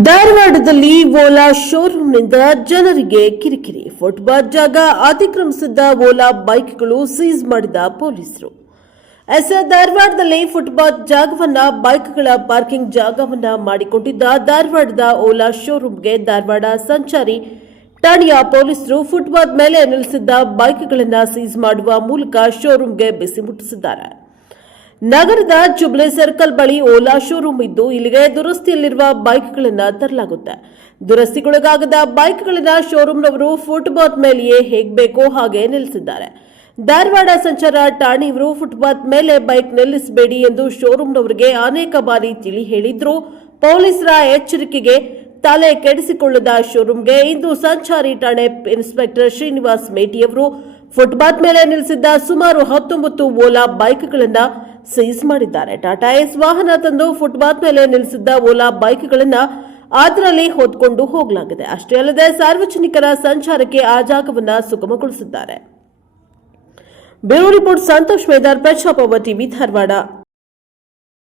ಧಾರವಾಡದಲ್ಲಿ ಓಲಾ ಶೋರೂಮ್ನಿಂದ ಜನರಿಗೆ ಕಿರಿಕಿರಿ. ಫುಟ್ಪಾತ್ ಜಾಗ ಅತಿಕ್ರಮಿಸಿದ್ದ ಓಲಾ ಬೈಕ್ಗಳು ಸೀಸ್ ಮಾಡಿದ ಪೊಲೀಸರು. ಎಸ್ ಧಾರವಾಡದಲ್ಲಿ ಫುಟ್ಪಾತ್ ಜಾಗವನ್ನ, ಬೈಕ್ಗಳ ಪಾರ್ಕಿಂಗ್ ಜಾಗವನ್ನ ಮಾಡಿಕೊಂಡಿದ್ದ ಧಾರವಾಡದ ಓಲಾ ಶೋರೂಮ್ಗೆ ಧಾರವಾಡ ಸಂಚಾರಿ ಠಾಣೆಯ ಪೊಲೀಸರು ಫುಟ್ಪಾತ್ ಮೇಲೆ ನಿಲ್ಲಿಸಿದ್ದ ಬೈಕ್ಗಳನ್ನು ಸೀಸ್ ಮಾಡುವ ಮೂಲಕ ಶೋರೂಮ್ಗೆ ಬಿಸಿ ಮುಟ್ಟಿಸಿದ್ದಾರೆ. ನಗರದ ಜುಬ್ಲೆ ಸರ್ಕಲ್ ಬಳಿ ಓಲಾ ಶೋರೂಮ್ ಇದ್ದು ಇಲ್ಲಿಗೆ ದುರಸ್ತಿಯಲ್ಲಿರುವ ಬೈಕ್ಗಳನ್ನು ತರಲಾಗುತ್ತೆ. ದುರಸ್ತಿಗೊಳಗಾಗದ ಬೈಕ್ಗಳನ್ನ ಶೋರೂಮ್ನವರು ಫುಟ್ಪಾತ್ ಮೇಲೆಯೇ ಹೇಗ್ ಬೇಕೋ ಹಾಗೆ ನಿಲ್ಲಿಸಿದ್ದಾರೆ. ಧಾರವಾಡ ಸಂಚಾರ ಠಾಣೆಯವರು ಫುಟ್ಪಾತ್ ಮೇಲೆ ಬೈಕ್ ನಿಲ್ಲಿಸಬೇಡಿ ಎಂದು ಶೋರೂಮ್ನವರಿಗೆ ಅನೇಕ ಬಾರಿ ತಿಳಿ ಹೇಳಿದ್ರು. ಪೊಲೀಸರ ಎಚ್ಚರಿಕೆಗೆ ತಲೆ ಕೆಡಿಸಿಕೊಳ್ಳದ ಶೋರೂಮ್ಗೆ ಇಂದು ಸಂಚಾರಿ ಠಾಣೆ ಇನ್ಸ್ಪೆಕ್ಟರ್ ಶ್ರೀನಿವಾಸ್ ಮೇಟಿಯವರು ಫುಟ್ಪಾತ್ ಮೇಲೆ ನಿಲ್ಲಿಸಿದ್ದ ಸುಮಾರು ಹತ್ತೊಂಬತ್ತು ಓಲಾ ಬೈಕ್ಗಳನ್ನ ಸೀಸ್ ಮಾಡಿದ್ದಾರೆ. ಟಾಟಾ ಎಸ್ ವಾಹನ ತಂದು ಫುಟ್ಪಾತ್ ಮೇಲೆ ನಿಲ್ಲಿಸಿದ್ದ ಓಲಾ ಬೈಕ್ಗಳನ್ನು ಅದರಲ್ಲಿ ಹೊತ್ಕೊಂಡು ಹೋಗಲಾಗಿದೆ. ಅಷ್ಟೇ ಅಲ್ಲದೆ ಸಾರ್ವಜನಿಕರ ಸಂಚಾರಕ್ಕೆ ಆ ಜಾಗವನ್ನ ಸುಗಮಗೊಳಿಸಿದ್ದಾರೆ. ಬ್ಯೂರೋ ರಿಪೋರ್ಟ್ ಸಂತೋಷ್ ಮೇದಾರ್ ಪ್ರಜಾಪವ ಟಿವಿ, ಧಾರವಾಡ.